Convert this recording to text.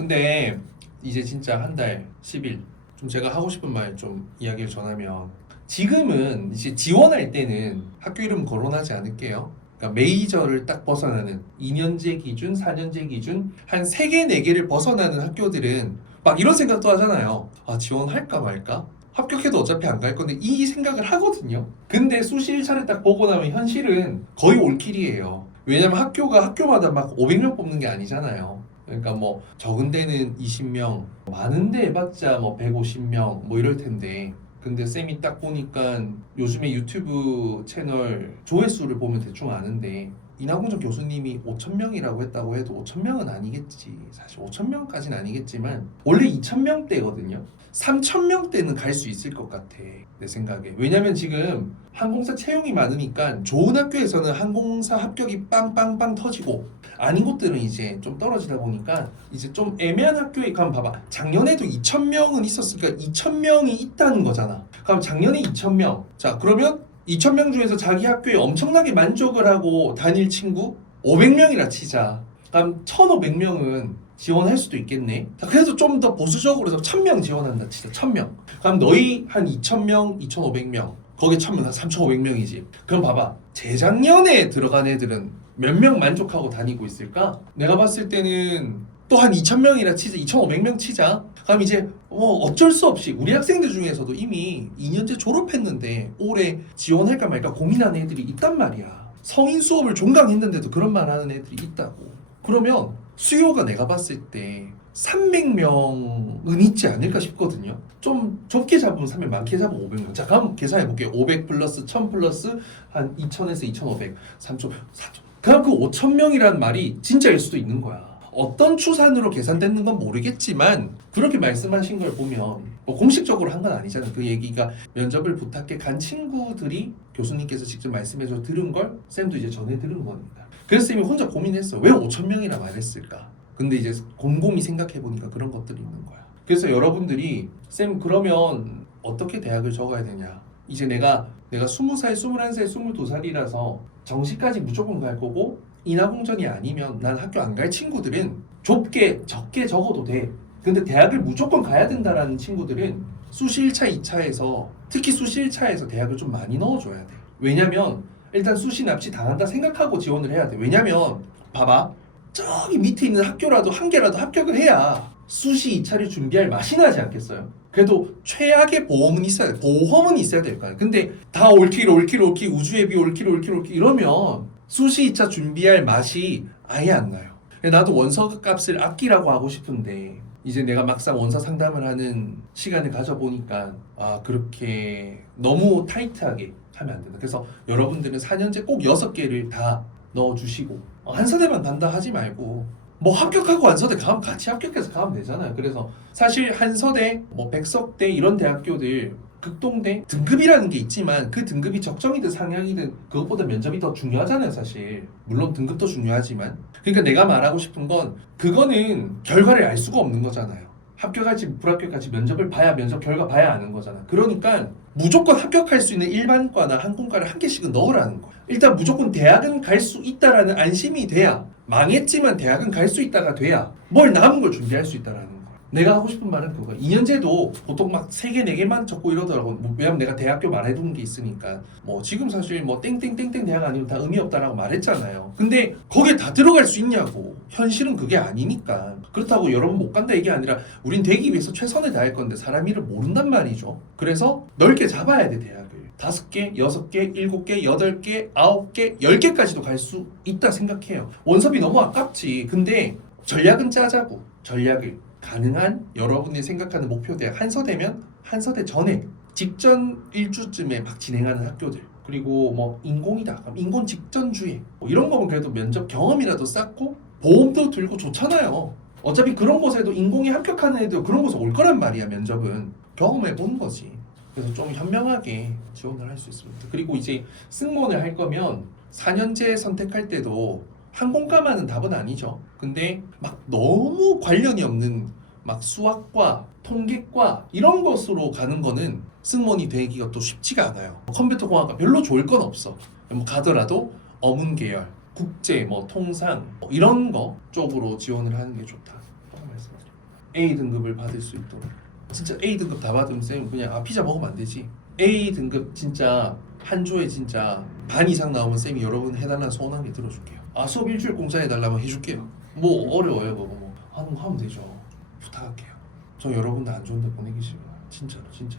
근데 이제 진짜 한 달 10일 좀 제가 하고 싶은 말 좀 이야기를 전하면 지금은 이제 지원할 때는 학교 이름 거론하지 않을게요. 그러니까 메이저를 딱 벗어나는 2년제 기준, 4년제 기준 한 3개, 4개를 벗어나는 학교들은 막 이런 생각도 하잖아요. 아, 지원할까 말까? 합격해도 어차피 안 갈 건데 이 생각을 하거든요. 근데 수시 1차를 딱 보고 나면 현실은 거의 올킬이에요. 왜냐면 학교가 학교마다 막 500명 뽑는 게 아니잖아요. 그러니까 뭐 적은 데는 20명, 많은 데 해봤자 뭐 150명 뭐 이럴 텐데 근데 쌤이 딱 보니까 요즘에 유튜브 채널 조회수를 보면 대충 아는데 이나공전 교수님이 5,000명이라고 했다고 해도 5,000명은 아니겠지. 사실 5,000명까지는 아니겠지만 원래 2,000명대거든요. 3,000명대는 갈 수 있을 것 같아. 내 생각에. 왜냐면 지금 항공사 채용이 많으니까 좋은 학교에서는 항공사 합격이 빵빵빵 터지고 아닌 곳들은 이제 좀 떨어지다 보니까 이제 좀 애매한 학교에 가면 봐봐. 작년에도 2,000명은 있었으니까 2,000명이 있다는 거잖아. 그럼 작년에 2,000명. 자, 그러면 2,000명 중에서 자기 학교에 엄청나게 만족을 하고 다닐 친구 500명이라 치자. 그럼 1,500명은 지원할 수도 있겠네. 자, 그래서 좀 더 보수적으로 해서 1,000명 지원한다 치자. 1,000명. 그럼 너희 한 2,000명, 2,500명. 거기에 1,000명, 한 3,500명이지. 그럼 봐봐. 재작년에 들어간 애들은 몇 명 만족하고 다니고 있을까? 내가 봤을 때는 또 한 2,000명이라 치자. 2,500명 치자. 그럼 이제 어쩔 수 없이 우리 학생들 중에서도 이미 2년째 졸업했는데 올해 지원할까 말까 고민하는 애들이 있단 말이야. 성인 수업을 종강했는데도 그런 말 하는 애들이 있다고. 그러면 수요가 내가 봤을 때 300명은 있지 않을까 싶거든요. 좀 좁게 잡으면 300, 많게 잡으면 500명. 자, 그럼 계산해볼게요. 500 플러스 1000 플러스 한 2000에서 2500, 3000, 4000. 그럼 그 5000명이라는 말이 진짜일 수도 있는 거야. 어떤 추산으로 계산되는 건 모르겠지만 그렇게 말씀하신 걸 보면 뭐 공식적으로 한 건 아니잖아요. 그 얘기가 면접을 부탁해 간 친구들이 교수님께서 직접 말씀해서 들은 걸 쌤도 이제 전해 들은 겁니다. 그래서 쌤이 혼자 고민했어요. 왜 5,000명이나 말했을까? 근데 이제 곰곰이 생각해보니까 그런 것들이 있는 거야. 그래서 여러분들이 쌤 그러면 어떻게 대학을 적어야 되냐? 이제 내가 20살, 21살, 22살이라서 정시까지 무조건 갈 거고 인하공전이 아니면 난 학교 안 갈 친구들은 좁게 적게 적어도 돼. 근데 대학을 무조건 가야 된다라는 친구들은 수시 1차, 2차에서 특히 수시 1차에서 대학을 좀 많이 넣어줘야 돼. 왜냐면 일단 수시 납치 당한다 생각하고 지원을 해야 돼. 왜냐면 봐봐. 저기 밑에 있는 학교라도 한 개라도 합격을 해야 수시 2차를 준비할 맛이 나지 않겠어요? 그래도 최악의 보험은 있어야 돼. 보험은 있어야 될 거 아니야. 근데 다 올킬 우주의 비 올킬 이러면 수시 2차 준비할 맛이 아예 안 나요. 나도 원서 값을 아끼라고 하고 싶은데 이제 내가 막상 원서 상담을 하는 시간을 가져보니까 아 그렇게 너무 타이트하게 하면 안 된다. 그래서 여러분들은 4년제 꼭 6개를 다 넣어주시고 한서대만 간다 하지 말고 뭐 합격하고 한서대 가면 같이 합격해서 가면 되잖아요. 그래서 사실 한서대, 뭐 백석대 이런 대학교들 극동대 등급이라는 게 있지만 그 등급이 적정이든 상향이든 그것보다 면접이 더 중요하잖아요. 사실 물론 등급도 중요하지만 그러니까 내가 말하고 싶은 건 그거는 결과를 알 수가 없는 거잖아요. 합격할지 불합격할지 면접을 봐야 면접 결과 봐야 아는 거잖아. 그러니까 무조건 합격할 수 있는 일반과나 항공과를 한 개씩은 넣으라는 거야. 일단 무조건 대학은 갈 수 있다라는 안심이 돼야 망했지만 대학은 갈 수 있다가 돼야 뭘 남은 걸 준비할 수 있다라는 거야. 내가 하고 싶은 말은 그거야. 2년제도 보통 막 3개, 4개만 적고 이러더라고. 왜냐면 내가 대학교 말해둔 게 있으니까. 뭐 지금 사실 뭐 땡땡땡땡 대학 아니면 다 의미 없다라고 말했잖아요. 근데 거기에 다 들어갈 수 있냐고. 현실은 그게 아니니까. 그렇다고 여러분 못 간다 이게 아니라 우린 되기 위해서 최선을 다할 건데 사람 일을 모른단 말이죠. 그래서 넓게 잡아야 돼 대학을. 5개, 6개, 7개, 8개, 9개, 10개까지도 갈 수 있다 생각해요. 원섭이 너무 아깝지. 근데 전략은 짜자고. 전략을. 가능한 여러분이 생각하는 목표 대학 한서대면 한서대 전에 직전 일주쯤에 막 진행하는 학교들 그리고 뭐 인공이다 그럼 인공 직전 주에 뭐 이런 거면 그래도 면접 경험이라도 쌓고 보험도 들고 좋잖아요. 어차피 그런 곳에도 인공이 합격하는 애들 그런 곳에 올 거란 말이야. 면접은 경험해 보는 거지. 그래서 좀 현명하게 지원을 할 수 있습니다. 그리고 이제 승무원을 할 거면 4년제 선택할 때도 항공과만은 답은 아니죠. 근데 막 너무 관련이 없는 막 수학과 통계과 이런 것으로 가는 거는 승무원이 되기가 또 쉽지가 않아요. 컴퓨터공학과 별로 좋을 건 없어. 뭐 가더라도 어문 계열, 국제, 뭐 통상 뭐 이런 거 쪽으로 지원을 하는 게 좋다. 말씀드립니다. A 등급을 받을 수 있도록. 진짜 A 등급 다 받으면 쌤 그냥 피자 먹으면 안 되지. A 등급 진짜 한 조에 진짜 반 이상 나오면 쌤이 여러분 해달라는 소원 한 개 들어줄게요. 수업 일주일 공짜해달라면 해줄게요. 뭐 어려워요 그거 뭐 하면 되죠. 부탁할게요. 저 여러분들 안 좋은데 보내기 싫어요. 진짜로 진짜.